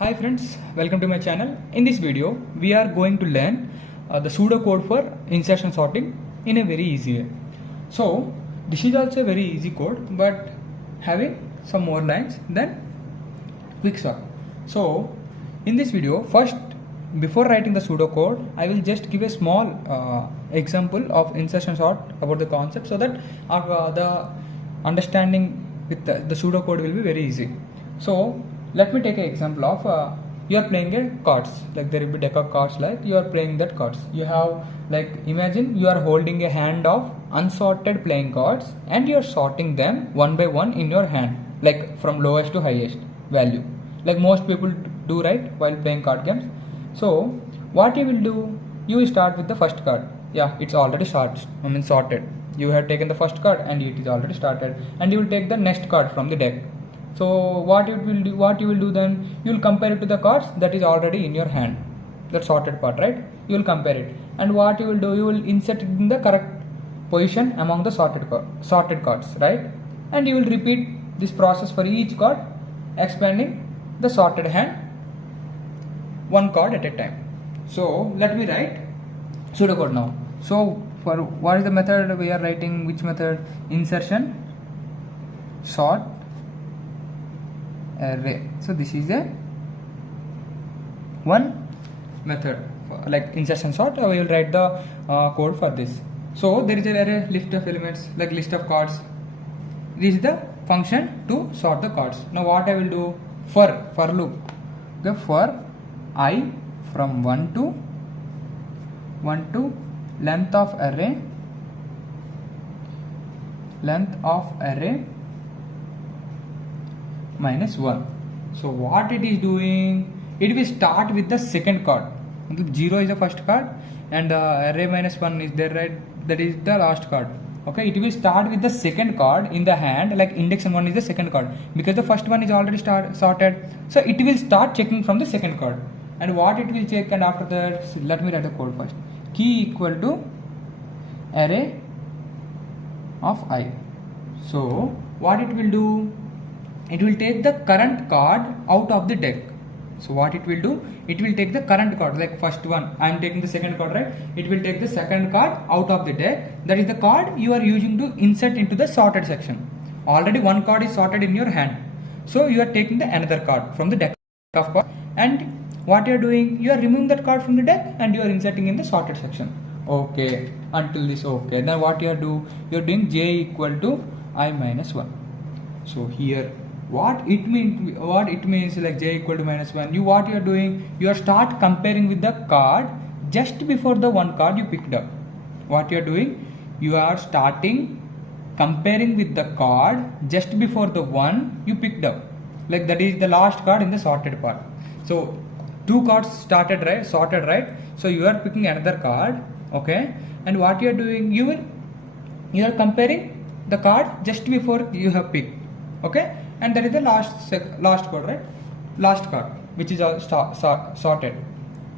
Hi friends, welcome to my channel. In this video, we are going to learn the pseudocode for insertion sorting in a very easy way. So this is also a very easy code, but having some more lines than quick sort. So in this video, first before writing the pseudocode, I will just give a small example of insertion sort about the concept, so that the understanding with the pseudocode will be very easy. So let me take an example of you are playing a cards, like there will be deck of cards, like you are playing that cards. You have, like, imagine you are holding a hand of unsorted playing cards and you are sorting them one by one in your hand, like from lowest to highest value, like most people do, right, while playing card games. So what you will do, you will start with the first card. Yeah, it's already sorted. You have taken the first card and it is already started, and you will take the next card from the deck. So what you will do then, you will compare it to the cards that is already in your hand, that sorted part, right? You will compare it, and what you will do, you will insert it in the correct position among the sorted cards, right? And you will repeat this process for each card, expanding the sorted hand one card at a time. So let me write pseudocode now. So for what is the method we are writing? Which method? Insertion sort array. So this is a one method, like insertion sort. We will write the code for this. So there is an array, list of elements, like list of cards. This is the function to sort the cards. Now what I will do, for loop, okay, for I from 1 to length of array minus 1. So what it is doing, it will start with the second card. 0 is the first card and array minus 1 is there, right? That is the last card. Okay, it will start with the second card in the hand, like index 1 is the second card, because the first one is already sorted. So it will start checking from the second card, and what it will check, and after that, let me write the code first. Key equal to array of I. So what it will do, it will take the current card out of the deck. So what it will do, it will take the current card, like first one, I am taking the second card, right? It will take the second card out of the deck, that is the card you are using to insert into the sorted section. Already one card is sorted in your hand, so you are taking the another card from the deck of cards, and what you are doing, you are removing that card from the deck and you are inserting in the sorted section. Okay, until this. Okay, then what you are doing, you are doing j equal to I minus 1. So here what it means, like j equal to minus 1, what you are doing, you are start comparing with the card just before the one card you picked up. What you are doing, you are starting comparing with the card just before the one you picked up, like that is the last card in the sorted part. So two cards sorted, right? So you are picking another card, okay, and what you are doing, you are comparing the card just before you have picked, okay, and that is the last card, right? Last card which is all sorted,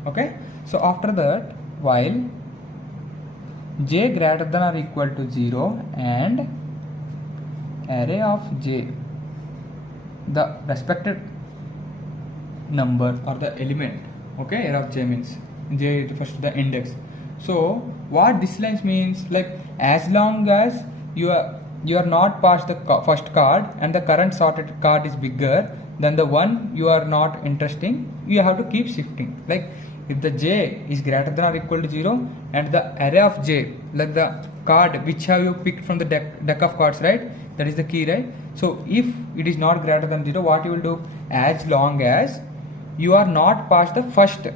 okay. So after that, while j greater than or equal to 0 and array of j, the respected number or the element, okay, array of j means j refers to the index. So what this line means, like as long as you are not past the first card and the current sorted card is bigger than the one you are not interesting, you have to keep shifting. Like if the j is greater than or equal to 0 and the array of j, like the card which have you picked from the deck of cards, right? That is the key, right? So if it is not greater than 0, what you will do, as long as you are not past the first,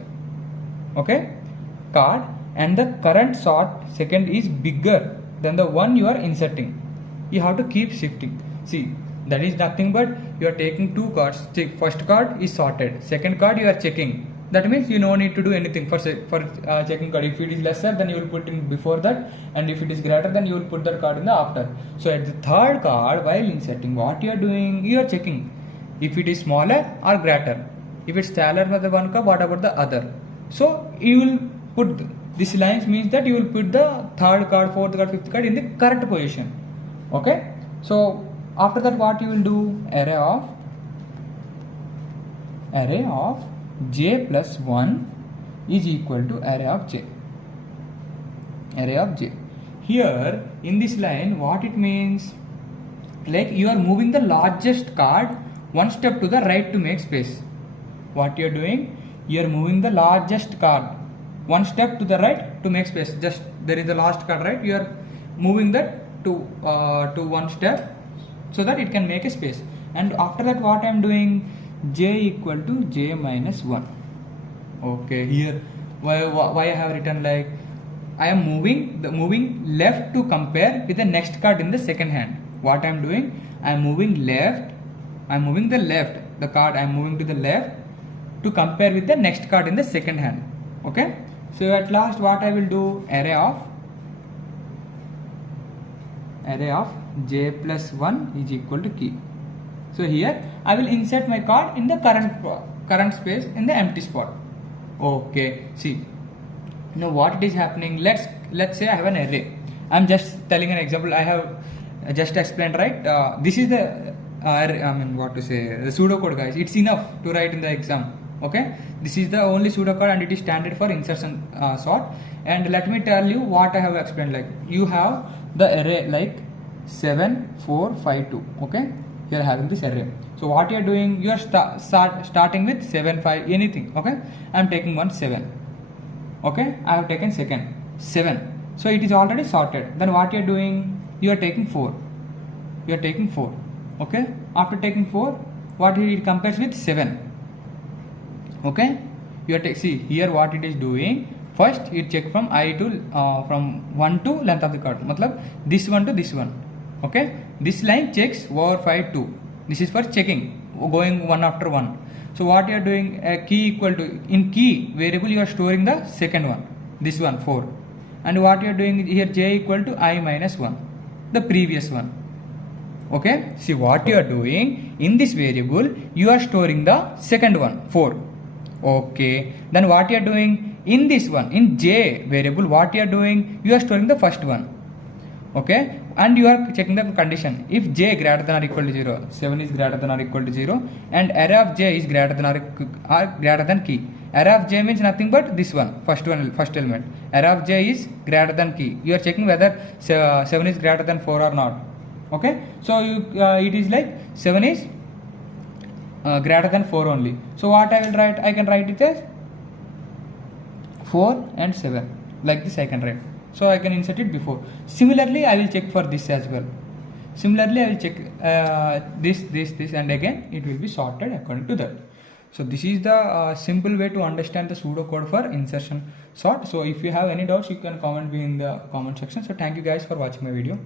okay, card and the current sort second is bigger than the one you are inserting, you have to keep shifting. See, that is nothing but you are taking two cards. Check, first card is sorted, second card you are checking. That means you no need to do anything for checking card. If it is lesser, then you will put in before that, and if it is greater, then you will put that card in the after. So at the third card, while inserting, what you are doing, you are checking if it is smaller or greater. If it's smaller than the one card, what about the other? So you will put this lines means that you will put the third card, fourth card, fifth card in the correct position. Okay, so after that, what you will do, array array of j plus 1 is equal to array of j. Array of j. Here in this line, what it means, like you are moving the largest card one step to the right to make space. What you are doing, you are moving the largest card one step to the right to make space. Just there is the last card, right? You are moving that to one step so that it can make a space. And after that, what I am doing, j equal to j minus 1. Okay, here why I have written like I am moving left to compare with the next card in the second hand. What I am doing, I am moving left. I am moving the left. The card I am moving to the left to compare with the next card in the second hand. Okay. So at last, what I will do, array of j plus 1 is equal to key. So here I will insert my card in the current space in the empty spot. Okay. See. Now what it is happening, let's say I have an array. I'm just telling an example. I have just explained, right? This is the the pseudocode, guys. It's enough to write in the exam. Okay, this is the only pseudocode and it is standard for insertion sort. And let me tell you what I have explained. Like you have the array like 7 4 5 2. Okay, you are having this array. So what you are doing, you are starting with 7 5 anything. Okay, I am taking one 7. Okay, I have taken second 7. So it is already sorted. Then what you are doing, you are taking 4. You are taking 4. Okay, after taking 4, what it compares with 7. Okay, you are see here what it is doing. First it check from I to from 1 to length of the card. Matlab this one to this one. Okay, this line checks over 5 2. This is for checking, going one after one. So what you are doing, key equal to, in key variable you are storing the second one, this one 4. And what you are doing here, j equal to I minus 1, the previous one. Okay, see what you are doing, in this variable you are storing the second one 4. Okay, then what you are doing, in this one, in j variable, what you are doing, you are storing the first one. Okay, and you are checking the condition. If j greater than or equal to 0, 7 is greater than or equal to 0, and array of j is greater than or greater than key. Array of j means nothing but this one, first element. Array of j is greater than key. You are checking whether 7 is greater than 4 or not. Okay, so it is like 7 is greater than 4 only. So what I will write, I can write it as 4 and 7, like this I can write. So I can insert it before. Similarly, I will check for this as well. Similarly, I will check this, and again it will be sorted according to that. So this is the simple way to understand the pseudocode for insertion sort. So if you have any doubts, you can comment me in the comment section. So thank you guys for watching my video.